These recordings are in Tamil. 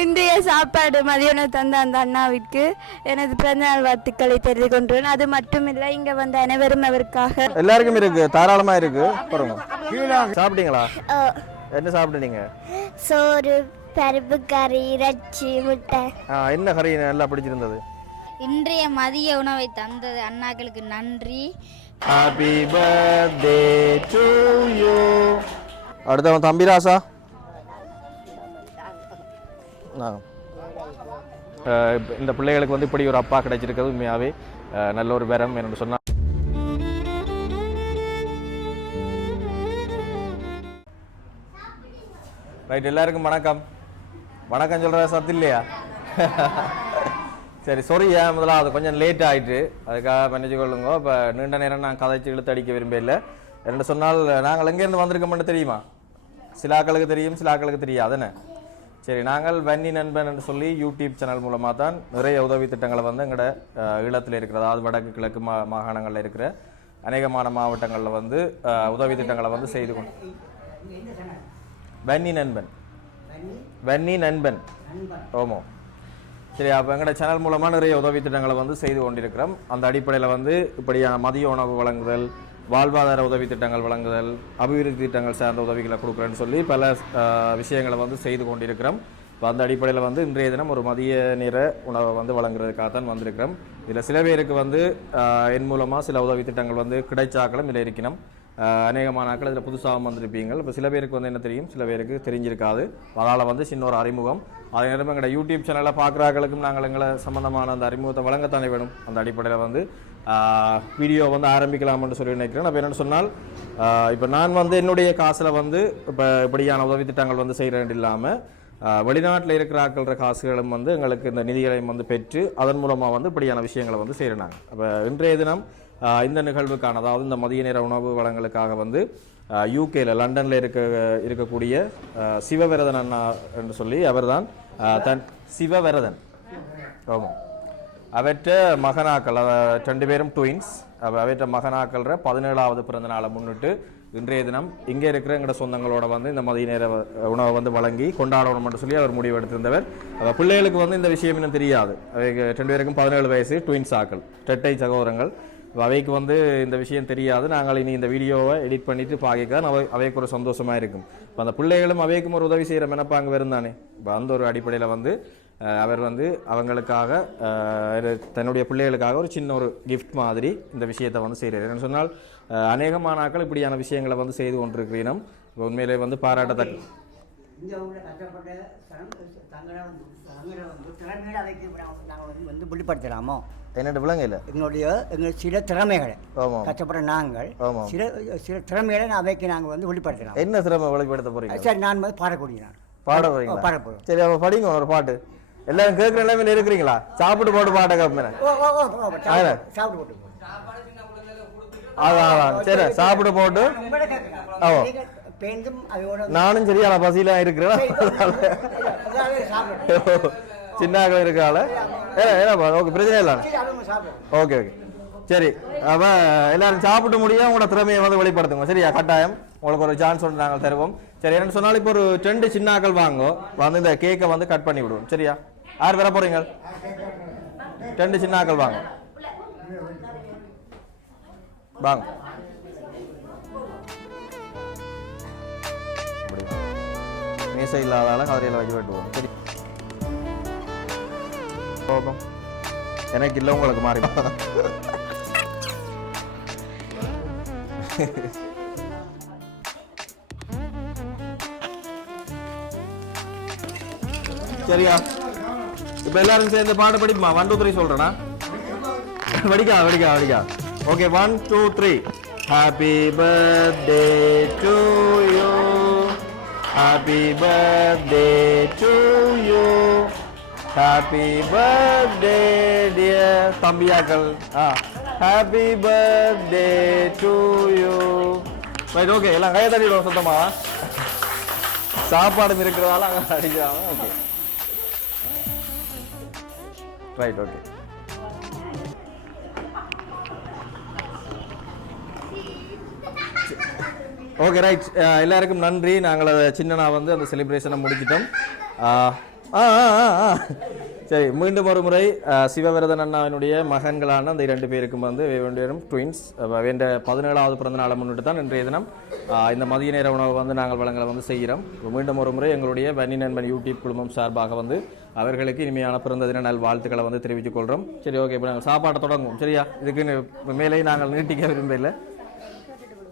இன்றைய சாப்பாடு மதியானம் தந்த அந்த அண்ணாவிற்கு எனது பிறந்தநாள் வாழ்த்துக்களை தெரிந்து கொண்டேன். அது மட்டுமில்லை, இங்கே வந்த அனைவரும் அவருக்காக எல்லாருக்கும் இருக்கு, தாராளமா இருக்கு. பாருங்க, சாப்பிட்டீங்களா? என்ன சாப்பிட்டீங்க? சோறு, பருப்பு கறி, இறைச்சி, முட்டை. என்ன கறி நல்லா பிடிச்சிருந்தது? இன்றைய மதிய உணவை தந்தது அண்ணாக்களுக்கு நன்றி. Happy birthday to you. அடுத்தவன் தம்பிராசா. இந்த பிள்ளைகளுக்கு வந்து இப்படி ஒரு அப்பா கிடைச்சிருக்கிறது உண்மையாகவே நல்ல ஒரு வரம் என்று சொன்னால். ரைட், எல்லாருக்கும் வணக்கம். வணக்கம் சொல்கிற சத்து இல்லையா? சரி, சொரியா முதலாவது கொஞ்சம் லேட் ஆகிட்டு, அதுக்காக மன்னிச்சு கொள்ளுங்க. இப்போ நீண்ட நேரம் நான் கதைச்சு இழுத்து அடிக்க விரும்பல. என்று சொன்னால் நாங்கள் எங்கேருந்து வந்திருக்கோம்னு தெரியுமா? சிலாக்களுக்கு தெரியும், சிலாக்களுக்கு தெரியாதுன்னு. சரி, நாங்கள் வன்னி நண்பன் என்று சொல்லி யூடியூப் சேனல் மூலமாக தான் நிறைய உதவி திட்டங்களை வந்து எங்களோட ஈழத்தில் இருக்கிற, அதாவது வடக்கு கிழக்கு மாகாணங்களில் இருக்கிற அநேகமான மாவட்டங்களில் வந்து உதவி திட்டங்களை வந்து செய்து கொண்டு. வன்னி நண்பன், வன்னி நண்பன். ஓமோ. சரி, அப்போ எங்களோட சேனல் மூலமாக நிறைய உதவி திட்டங்களை வந்து செய்து கொண்டிருக்கிறோம். அந்த அடிப்படையில் வந்து இப்படியான மதிய உணவு வழங்குதல், வாழ்வாதார உதவி திட்டங்கள் வழங்குதல், அபிவிருத்தி திட்டங்கள் சார்ந்த உதவிகளை கொடுக்குறேன்னு சொல்லி பல விஷயங்களை வந்து செய்து கொண்டிருக்கிறோம். இப்போ அந்த அடிப்படையில் வந்து இன்றைய தினம் ஒரு மதிய நேர உணவை வந்து வழங்குறதுக்காகத்தான் வந்திருக்கிறோம். இதில் சில பேருக்கு வந்து என் மூலமாக சில உதவி திட்டங்கள் வந்து கிடைச்சாக்களும் இதில் இருக்கணும். அநேகமான நாட்கள் இதில் புதுசாக வந்திருப்பீங்க. இப்போ சில பேருக்கு வந்து என்ன தெரியும், சில பேருக்கு தெரிஞ்சிருக்காது. அதனால் வந்து சின்ன ஒரு அறிமுகம். அதே நேரம் எங்களோட யூடியூப் சேனலில் பார்க்குறாக்களுக்கும் நாங்கள் எங்களை சம்மந்தமான அந்த அறிமுகத்தை வழங்கத்தானே வேணும். அந்த அடிப்படையில் வந்து வீடியோ வந்து ஆரம்பிக்கலாம்னு சொல்லி நினைக்கிறேன். அப்போ என்னென்னு சொன்னால், இப்போ நான் வந்து என்னுடைய காசில் வந்து இப்போ இப்படியான உதவி திட்டங்கள் வந்து செய்கிறேன் இல்லாமல் வெளிநாட்டில் இருக்கிற ஆட்கள காசுகளும் வந்து எங்களுக்கு இந்த நிதிகளையும் வந்து பெற்று அதன் மூலமாக வந்து இப்படியான விஷயங்களை வந்து செய்கிறேன் நாங்கள். அப்போ இன்றைய தினம் இந்த நிகழ்வுக்கான, அதாவது இந்த மதிய நேர உணவு வழங்கலுக்காக வந்து யூகேல லண்டனில் இருக்கக்கூடிய சிவவிரதன் அண்ணா என்று சொல்லி அவர் தான் தன் சிவவிரதன். ஆமாம், அவற்ற மகனாக்கள் 2 பேரும் ட்வின்ஸ். அவற்ற மகனாக்கள்ற 17வது பிறந்த நாளை முன்னிட்டு இன்றைய தினம் இங்கே இருக்கிற எங்களோட சொந்தங்களோட வந்து இந்த மதிய நேர உணவை வந்து வழங்கி கொண்டாடணும்னு சொல்லி அவர் முடிவு எடுத்திருந்தவர். பிள்ளைகளுக்கு வந்து இந்த விஷயம் இன்னும் தெரியாது. அவைக்கு 2 பேருக்கும் 17 வயசு, ட்வின்ஸ் ஆக்கள், இரட்டை சகோதரங்கள். அவைக்கு வந்து இந்த விஷயம் தெரியாது. நாங்கள் இனி இந்த வீடியோவை எடிட் பண்ணிட்டு பார்க்க அவைக்கு ஒரு சந்தோஷமாக இருக்கும். இப்போ அந்த பிள்ளைகளும் அவைக்கும் ஒரு உதவி செய்கிற மெனப்பாங்க வரும் தானே. இப்போ அந்த ஒரு அடிப்படையில் வந்து அவர் வந்து அவங்களுக்காக தன்னுடைய பிள்ளைகளுக்காக ஒரு சின்ன ஒரு கிஃப்ட் மாதிரி இந்த விஷயத்தை வந்து செய்கிறார். என்னென்னு சொன்னால், அநேகமான நாட்கள் இப்படியான விஷயங்களை வந்து செய்து கொண்டிருக்கிறோம். இப்போ உண்மையிலே வந்து பாராட்டத்தக்க. வெளிப்படுத்தலாமோ என்னோட விலங்கையில் எங்களுடைய சில திறமைகளை கஷ்டப்படுற நாங்கள் சில திறமைகளை அவைக்கு நாங்கள் வந்து வெளிப்படுத்தலாம். என்ன திறமை வெளிப்படுத்த போறீங்க? சரி, நான் வந்து பாடக்கூடிய பாட போறீங்க? பாட போறோம். சரி, அப்போ படிங்க ஒரு பாட்டு. எல்லாரும் கேட்குற நிலைமையில இருக்கிறீங்களா? சாப்பிட்டு போட்டு பாட்ட கேட்பேன். அதான் சரி, சாப்பிட்டு போட்டு. நானும் சரியான பசியில இருக்கிறேன். சின்ன இருக்கால ஓகே, பிரச்சனை இல்லை. ஓகே ஓகே, சரி. அப்ப எல்லாரும் சாப்பிட்டு முடியும், உங்களோட திறமையை வந்து வெளிப்படுத்துங்க. சரியா? கட்டாயம் உங்களுக்கு ஒரு சான்ஸ் ஒன்று நாங்கள் தருவோம். சரி, என்னன்னு சொன்னாலும் இப்போ ஒரு 2 சின்னாக்கள் வாங்க வந்து இந்த கேக்கை வந்து கட் பண்ணி விடுவோம். சரியா? யார் வர போறீங்க? 2 சின்னாக்கள் வாங்க வாங்க. மீசை இல்லாதால கதிரையில் வச்சு வெட்டுவோம். சரி, போகும். எனக்கு இல்லை, உங்களுக்கு மாறி. சரியா? இப்ப எல்லாரும் சேர்ந்து பாட படிப்புமா? 1 2 3 சொல்றேனா? படிக்கா. Okay, 1 2 3. Happy birthday to you. Happy birthday to you. Happy birthday dear தம்பியாக்கள். Happy birthday to you. Right, okay. எல்லாம் கையை தட்டிடுவோம் சுத்தமா. சாப்பாடு இருக்கிறதால அங்கே அடிக்கிறாங்க. Okay, right, okay. Okay, right. எல்லாருக்கும் நன்றி. நாங்கள் சின்னனா வந்து அந்த செலிப்ரேஷனை முடிச்சிட்டோம். சரி, மீண்டும் ஒரு முறை சிவவிரதன் அண்ணாவினுடைய மகன்களான அந்த 2 பேருக்கும் வந்து வேண்டியும் ட்வின்ஸ் வேண்ட 17வது பிறந்த நாளை முன்னிட்டு தான் இன்றைய தினம் இந்த மதிய நேர உணவு வந்து நாங்கள் வழங்கலை வந்து செய்கிறோம். மீண்டும் ஒரு முறை எங்களுடைய வன்னி நண்பன் யூடியூப் குழுமம் சார்பாக வந்து அவர்களுக்கு இனிமையான பிறந்த தின நல் வாழ்த்துக்களை வந்து தெரிவித்துக் கொள்கிறோம். சரி, ஓகே, இப்போ நாங்கள் சாப்பாட்டை தொடங்குவோம். சரியா? இதுக்கு மேலே நாங்கள் நீட்டிக்க விரும்பல.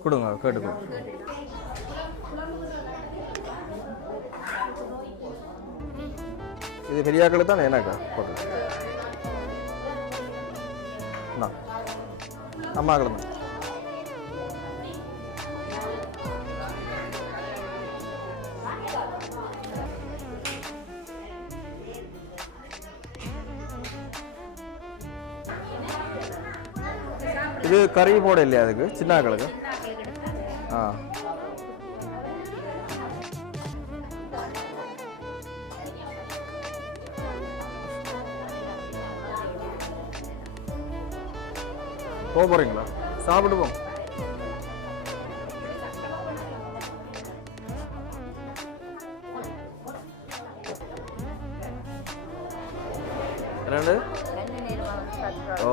கொடுங்க, கேட்டுக்கோங்க. இது பெரியாக்களுக்கு தான் எனக்கா போட்டு அம்மாக்கள் தான். இது கறி போட இல்லையா அதுக்கு சின்னாக்களுக்கு? போறீங்களா? சாப்பிடுவோம். ரெண்டு ஓ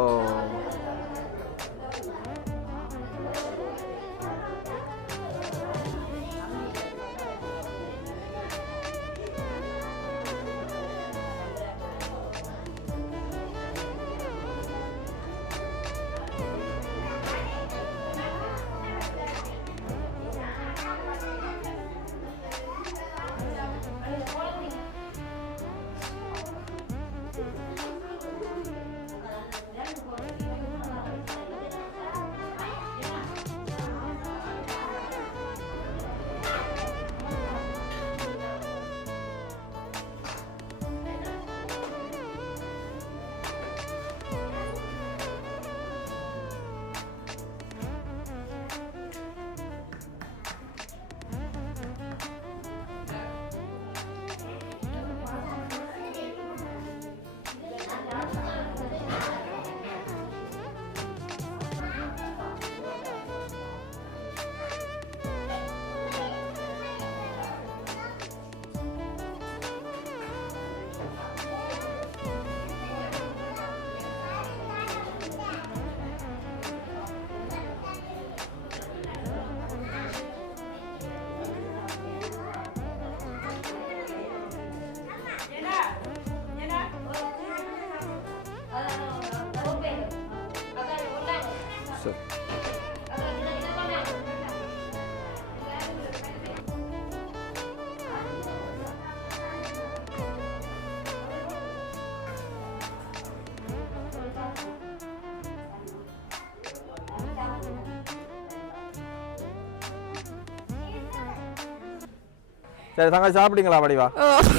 சரி, தங்க சாப்பிட்டீங்களா? வடிவா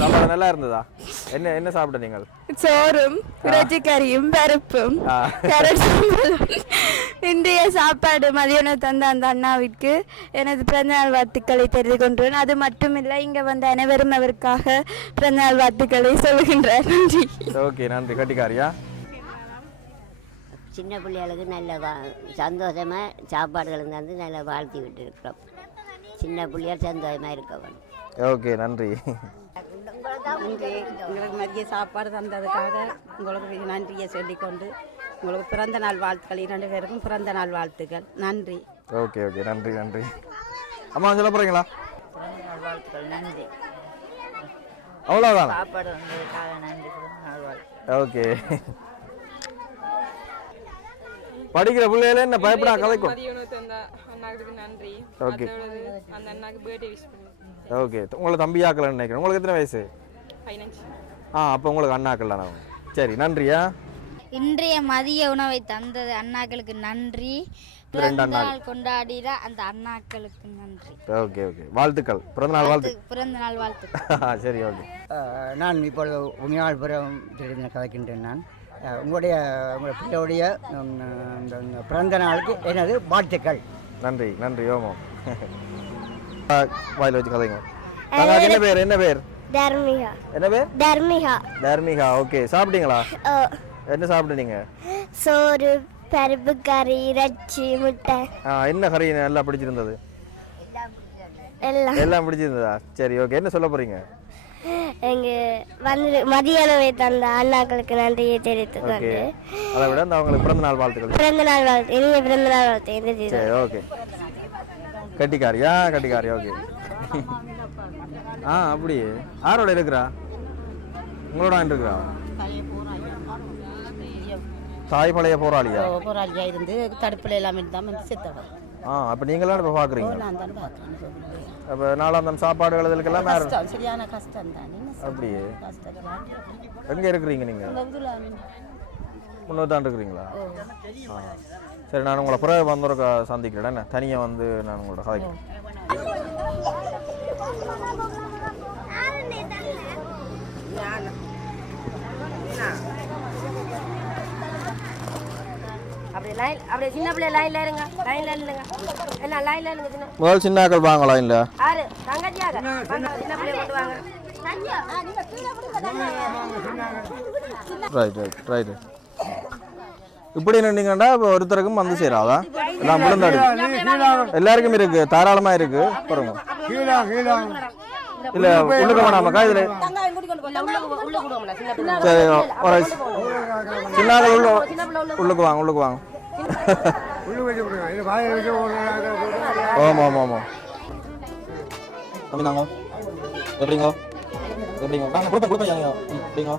சாப்பாடு நல்லா இருந்ததா? என்ன என்ன சாப்பிட்ட நீங்கள்? சோறும் இறைச்சிக்கறியும் பருப்பும் கேரட் சாம்பாரும். இன்றைய சாப்பாடு மதியானம் தந்த அந்த அண்ணாவிற்கு எனது பிறந்தநாள் வாழ்த்துக்களை தெரிந்து கொண்டேன். அது மட்டுமில்லை, இங்கே வந்த அனைவரும் அவருக்காக பிறந்தநாள் வாழ்த்துக்களை சொல்கின்றேன். நன்றி. ஓகே, நன்றி. கட்டிக்காரியா? சின்ன பிள்ளைகளுக்கு நல்ல சந்தோஷமாக சாப்பாடுகள் தந்து நல்லா வாழ்த்தி விட்டு இருக்கிறோம். சின்ன பிள்ளையார் சந்தோஷமாக இருக்க வேணும். ஓகே, நன்றி. நன்றி. உங்களுக்கு மதிய சாப்பாடு தந்ததுக்காக உங்களுக்கு நன்றியை சொல்லிக்கொண்டு உங்களுக்கு பிறந்த நாள் வாழ்த்துக்கள். 2 பேருக்கும் பிறந்த நாள் வாழ்த்துக்கள். நன்றி. ஓகே ஓகே, நன்றி நன்றி. அம்மா சொல்ல போறீங்களா? பிறந்த நாள் வாழ்த்துக்கள். நன்றி. அவ்வளோதான். சாப்பாடு வந்ததுக்காக நன்றி. பிறந்த நாள் வாழ்த்து. ஓகே. படிக்கிற பிள்ளைகள என்ன பயப்படா கதைக்கும். நன்றி. ஓகே. அந்த அண்ணாக்கு பர்த்டே விஷ் பண்ணுங்க. ஓகே, உங்களுக்கு தம்பியாக்கலன்னு நினைக்கிறேன். உங்களுக்கு எத்தனை வயசு? 15. அப்போ உங்களுக்கு அண்ணாக்கள்லாம். சரி, நன்றியா. இன்றைய மதிய உணவை தந்தது அண்ணாக்களுக்கு நன்றி. பிறந்த நாள் கொண்டாடிற அந்த அண்ணாக்களுக்கு நன்றி. ஓகே ஓகே, வாழ்த்துக்கள். பிறந்த நாள் வாழ்த்து. பிறந்த நாள் வாழ்த்துக்கள். சரி, ஓகே. நான் இப்பொழுது உமையாள் புறம் தெரிந்து கதைக்கின்றேன். நான் உங்களுடைய பிள்ளையுடைய பிறந்த நாளுக்கு எனது வாழ்த்துக்கள். நன்றி நன்றி. ஓமம். வாயில வச்சு கதைங்க. என்ன பேர்? என்ன பேர்? தர்மிகா. என்ன பேர்? தர்மிகா. தர்மிகா. ஓகே, சாப்பிட்டீங்களா? என்ன சாப்பிட்டீங்க? சோறு, பருப்பு கறி, இறைச்சி, முட்டை. என்ன கறி நல்லா பிடிச்சிருந்தது? எல்லாம் பிடிச்சிருந்ததா? சரி, ஓகே. என்ன சொல்ல போறீங்க? எங்கள் வந்து மதிய உணவை தந்த அண்ணாக்களுக்கு நன்றியை தெரிவித்துக் கொண்டு அதை விட அந்த அவங்களுக்கு பிறந்த நாள் வாழ்த்துக்கள். பிறந்த நாள் வாழ்த்து, இனிய பிறந்த நாள் வாழ்த்து. சரி, ஓகே. கட்டிக்காரியா? கட்டிக்காரி, ஓகே. அப்படியே யாரோட இருக்கிறா? உங்களோட இருக்கிறா? தாய் பழைய போராளியா? போராளியா இருந்து தடுப்பில் எல்லாமே தான் வந்து செத்தவர். அப்போ நீங்களாம் இப்போ பார்க்குறீங்க. நான் தான் பார்க்குறேன். அப்போ நாளாந்தம் சாப்பாடு எழுதலுக்கெல்லாம் சரியான கஷ்டம் தானே. அப்படியே கஷ்டம். எங்கே இருக்கிறீங்க நீங்கள்? முன்னூறு தான் இருக்கிறீங்களா? சரி, நான் உங்களை பிறகு வந்து ஒரு சந்திக்கிறேன். என்ன தனியாக வந்து நான் உங்களோட கதைக்கிறேன். அப்படியே சின்ன பிள்ளை லைன்ல இருங்க, லைன்ல இல்லைங்க, என்ன லைன்ல இருங்க. சின்ன முதல் சின்னாக்கள் வாங்க லைன்ல. ஆறு தங்கச்சியாக சின்ன பிள்ளை கொண்டு வாங்க. ரைட். இப்படி நின்றீங்கன்னா இப்போ ஒருத்தருக்கும் வந்து சேராதா? எல்லாம் விழுந்தாடு எல்லாருக்கும் இருக்கு, தாராளமா இருக்கு. பாருங்க, இல்ல உள்ளுக்க வேணாமாக்கா இதுல? சரி, சின்னாக்கள் உள்ளுக்கு வாங்க. ஆமாம். தம்பிங்க எப்படிங்க? நாங்கள் கொடுப்பேன் எப்படிங்க?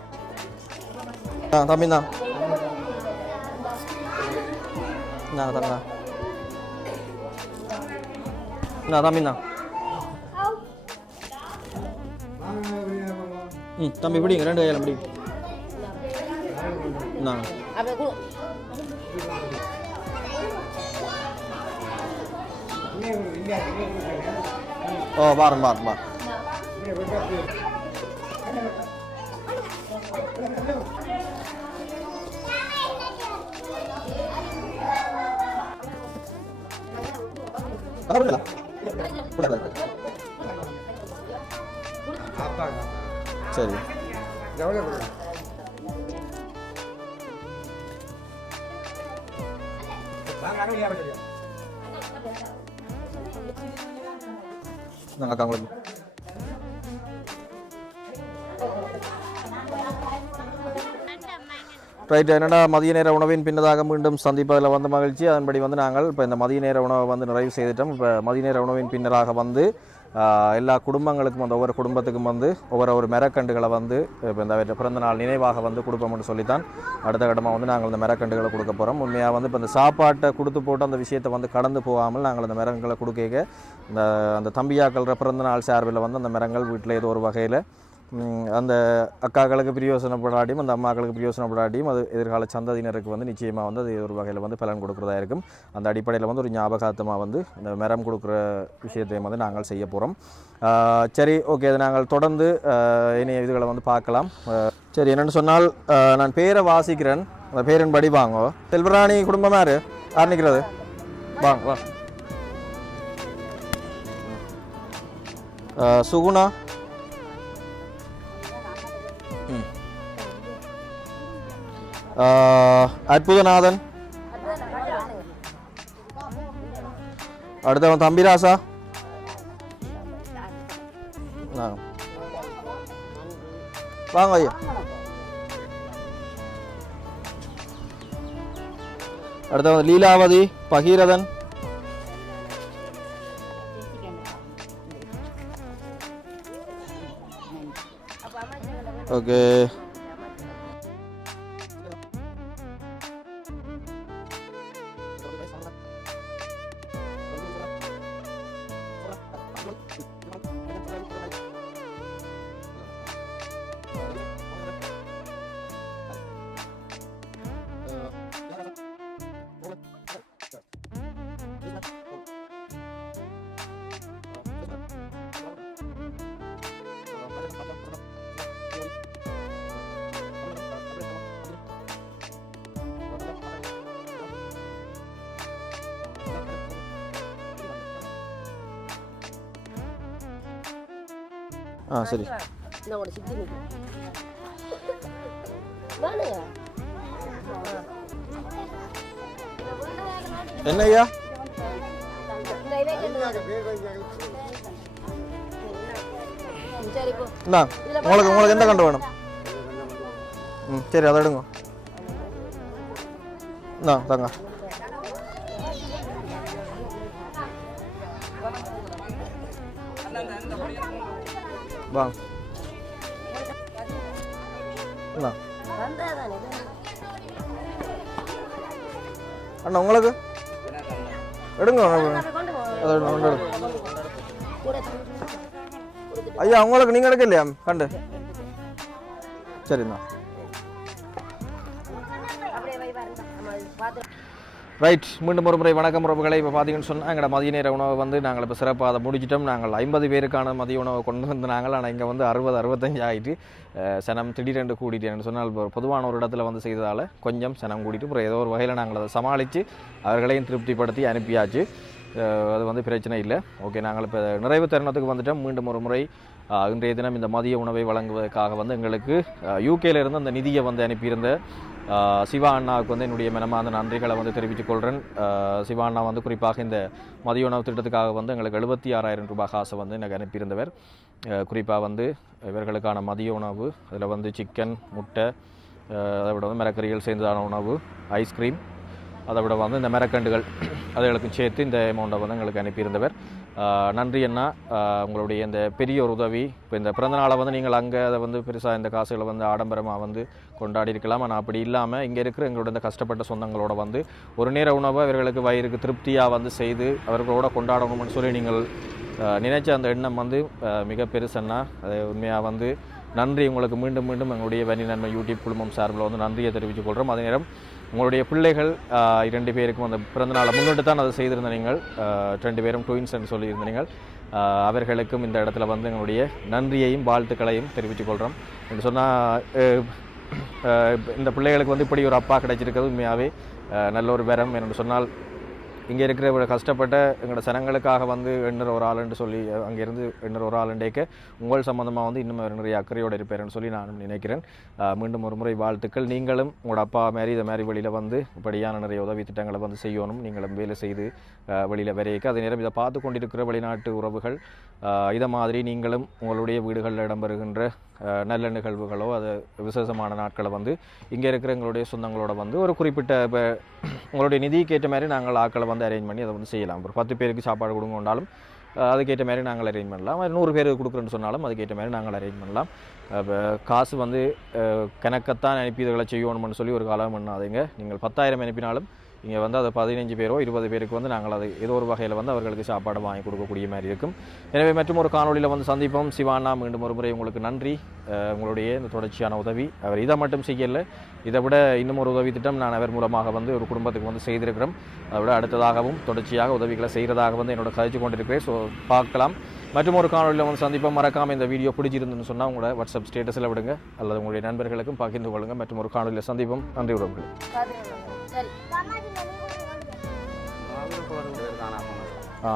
தம்பிங்க நான் தங்க தம்பிண்ணா. தம்பி பிடிங்க, 2 கையில பிடி. பாருங்க. சரி, நாங்கள் உங்களுக்கு ரைட். என்னடா மதிய நேர உணவின் பின்னதாக மீண்டும் சந்திப்பதில் வந்து மகிழ்ச்சி. அதன்படி வந்து நாங்கள் இப்போ இந்த மதிய நேர உணவை வந்து நிறைவு செய்துட்டோம். இப்போ மதிய நேர உணவின் பின்னராக வந்து எல்லா குடும்பங்களுக்கும் வந்து ஒவ்வொரு குடும்பத்துக்கும் வந்து ஒவ்வொரு மரக்கண்டுகளை வந்து இப்போ இந்த பிறந்த நாள் நினைவாக வந்து கொடுப்போம்னு சொல்லித்தான் அடுத்த கட்டமாக வந்து நாங்கள் இந்த மரக்கண்டுகளை கொடுக்க போகிறோம். உண்மையாக வந்து இப்போ இந்த சாப்பாட்டை கொடுத்து போட்டு அந்த விஷயத்தை வந்து கடந்து போகாமல் நாங்கள் இந்த மரங்களை கொடுக்க அந்த தம்பியாக்கள பிறந்த நாள் சார்பில் வந்து அந்த மரங்கள் வீட்டில் ஏதோ ஒரு வகையில் அந்த அக்காக்களுக்கு பிரயோசனப்படாட்டியும் அந்த அம்மாக்களுக்கு பிரயோசனப்படாட்டியும் அது எதிர்கால சந்ததியினருக்கு வந்து நிச்சயமாக வந்து அது ஒரு வகையில் வந்து பலன் கொடுக்குறதா இருக்கும். அந்த அடிப்படையில் வந்து ஒரு ஞாபகார்த்தமாக வந்து இந்த மரம் கொடுக்குற விஷயத்தையும் வந்து நாங்கள் செய்ய போகிறோம். சரி, ஓகே, அதை நாங்கள் தொடர்ந்து இனிய இதுகளை வந்து பார்க்கலாம். சரி, என்னென்னு சொன்னால் நான் பேரை வாசிக்கிறேன், அந்த பேரின் படி வாங்கோ. செல்வராணி குடும்பம் யார் நிற்கிறது? வாங்க. சுகுணா, அற்புதநாதன், அடுத்தவன் தம்பிராசா, வாங்க ஐயா. அடுத்தவன் லீலாவதி, பகீரதன், ஓகே. சரி. என்ன ஐயா? இந்தா உங்களுக்கு எந்த கண்டு வேணும்? ம் சரி அதை எடுங்க. இந்தா தாங்க. வாங்க. இந்தா அண்ணா உங்களுக்கு எடுங்க. ஐயா உங்களுக்கு நீங்கள் எடுக்க இல்லையா கண்டு? சரிண்ணா. ரைட், மீண்டும் ஒரு முறை வணக்கம் உறவுகளை. இப்போ பார்த்தீங்கன்னு சொன்னால் எங்களோட மதிய நேர உணவை வந்து நாங்கள் இப்போ சிறப்பாக அதை முடிச்சிட்டோம். நாங்கள் 50 பேருக்கான மதிய உணவை கொண்டு வந்து நாங்கள், ஆனால் இங்கே வந்து 60-65 ஆகிட்டு சனம் திடீரென்று கூட்டிட்டேன்னு சொன்னால் பொதுவான ஒரு இடத்துல வந்து செய்ததால் கொஞ்சம் சனம் கூட்டிட்டு அப்புறம் ஏதோ ஒரு வகையில் நாங்கள் அதை சமாளித்து அவர்களையும் திருப்திப்படுத்தி அனுப்பியாச்சு. அது வந்து பிரச்சனை இல்லை. ஓகே, நாங்கள் இப்போ நிறைவு தருணத்துக்கு வந்துட்டோம். மீண்டும் ஒரு முறை இன்றைய தினம் இந்த மதிய உணவை வழங்குவதற்காக வந்து எங்களுக்கு யூகேலேருந்து அந்த நிதியை வந்து அனுப்பியிருந்த சிவா அண்ணாவுக்கு வந்து என்னுடைய மனமார்ந்த நன்றிகளை வந்து தெரிவித்துக் கொள்கிறேன். சிவா அண்ணா வந்து குறிப்பாக இந்த மதிய உணவு திட்டத்துக்காக வந்து எங்களுக்கு 76,000 ரூபாய் காசை வந்து எனக்கு அனுப்பியிருந்தவர். குறிப்பாக வந்து இவர்களுக்கான மதிய உணவு, அதில் வந்து சிக்கன், முட்டை, அதை விட வந்து மரக்கறிகள் சேர்ந்ததான உணவு, ஐஸ்கிரீம், அதை விட வந்து இந்த மரக்கண்டுகள் அதுகளுக்கும் சேர்த்து இந்த அமௌண்ட்டை வந்து எங்களுக்கு அனுப்பியிருந்தவர். நன்றி அண்ணா. உங்களுடைய இந்த பெரிய ஒரு உதவி. இப்போ இந்த பிறந்தநாளை வந்து நீங்கள் அங்கே அதை வந்து பெருசாக இந்த காசுகளை வந்து ஆடம்பரமாக வந்து கொண்டாடி இருக்கலாம். ஆனால் அப்படி இல்லாமல் இங்கே இருக்கிற எங்களோட இந்த கஷ்டப்பட்ட சொந்தங்களோட வந்து ஒரு நேர உணவை இவர்களுக்கு வயிறுக்கு திருப்தியாக வந்து செய்து அவர்களோட கொண்டாடணும்னு சொல்லி நீங்கள் நினைச்ச அந்த எண்ணம் வந்து மிக பெருசன்னா. அது உண்மையாக வந்து நன்றி உங்களுக்கு. மீண்டும் மீண்டும் எங்களுடைய வன்னி நன்மை யூடியூப் குழுமம் சார்பில் வந்து நன்றியை தெரிவித்துக் கொள்கிறோம். அதே நேரம் உங்களுடைய பிள்ளைகள் 2 பேருக்கும் அந்த பிறந்தநாளை முன்னிட்டு தான் அதை செய்திருந்த நீங்கள் 2 பேரும் ட்வின்ஸ் என்று சொல்லியிருந்த நீங்கள் அவர்களுக்கும் இந்த இடத்துல வந்து எங்களுடைய நன்றியையும் வாழ்த்துக்களையும் தெரிவித்துக் கொள்கிறோம். என்று சொன்னால் இந்த பிள்ளைகளுக்கு வந்து இப்படி ஒரு அப்பா கிடைச்சிருக்கிறது உண்மையாகவே நல்ல ஒரு வரம். என்று சொன்னால் இங்கே இருக்கிற கஷ்டப்பட்ட எங்களோட சனங்களுக்காக வந்து எண்ணூறு ஒரு ஆளுன்னு சொல்லி அங்கேருந்து எண்ணூறு ஒரு ஆளுண்டேக்க உங்கள் சம்மந்தமாக வந்து இன்னும் நிறைய அக்கறையோடு இருப்பேன்னு சொல்லி நான் நினைக்கிறேன். மீண்டும் ஒரு முறை வாழ்த்துக்கள். நீங்களும் உங்களோட அப்பா மாரி இதை மாதிரி வெளியில் வந்து இப்படியான நிறைய உதவி திட்டங்களை வந்து செய்யணும். நீங்களும் வேலை செய்து வெளியில் வரையக்க அதே நேரம் இதை பார்த்து கொண்டிருக்கிற வெளிநாட்டு உறவுகள் இதை மாதிரி நீங்களும் உங்களுடைய வீடுகளில் இடம்பெறுகின்ற நல்ல நிகழ்வுகளோ அது விசேஷமான நாட்களை வந்து இங்கே இருக்கிற எங்களுடைய சொந்தங்களோட வந்து ஒரு குறிப்பிட்ட இப்போ உங்களுடைய நிதிக்கு ஏற்ற மாதிரி நாங்கள் ஆட்களை வந்து அரேஞ்ச் பண்ணி அதை வந்து செய்யலாம். ஒரு 10 பேருக்கு சாப்பாடு கொடுங்கொண்டாலும் அதுக்கேற்ற மாதிரி நாங்கள் அரேஞ்ச் பண்ணலாம். 100 பேருக்கு கொடுக்குறேன்னு சொன்னாலும் அதுக்கேற்ற மாதிரி நாங்கள் அரேஞ்ச் பண்ணலாம். இப்போ காசு வந்து கணக்கத்தான் அனுப்பி இதுகளை செய்யணும்னு சொல்லி ஒரு காலம் பண்ணாதீங்க. நீங்கள் 10,000 அனுப்பினாலும் இங்கே வந்து அதை 15 பேரோ 20 பேருக்கு வந்து நாங்கள் அது ஏதோ ஒரு வகையில் வந்து அவர்களுக்கு சாப்பாடு வாங்கி கொடுக்கக்கூடிய மாதிரி இருக்கும். எனவே மற்றும் ஒரு காணொலியில் வந்து சந்திப்போம். சிவானா, மீண்டும் ஒரு முறை உங்களுக்கு நன்றி. உங்களுடைய இந்த தொடர்ச்சியான உதவி அவர் இதை மட்டும் செய்யலை, இதை விட இன்னும் ஒரு உதவி திட்டம் நான் அவர் மூலமாக வந்து ஒரு குடும்பத்துக்கு வந்து செய்திருக்கிறோம். அதை விட அடுத்ததாகவும் தொடர்ச்சியாக உதவிகளை செய்கிறதாக வந்து என்னோட கதைச்சு கொண்டிருக்கிறேன். ஸோ பார்க்கலாம். மற்றும் ஒரு காணொலியில் வந்து சந்திப்போம். மறக்காமல் இந்த வீடியோ பிடிச்சிருந்துன்னு சொன்னால் உங்களோட வாட்ஸ்அப் ஸ்டேட்டஸில் விடுங்க அல்லது உங்களுடைய நண்பர்களுக்கும் பகிர்ந்து கொள்ளுங்கள். மற்றும் ஒரு காணொலியில் சந்திப்போம். நன்றி உறவுகளே. ஆ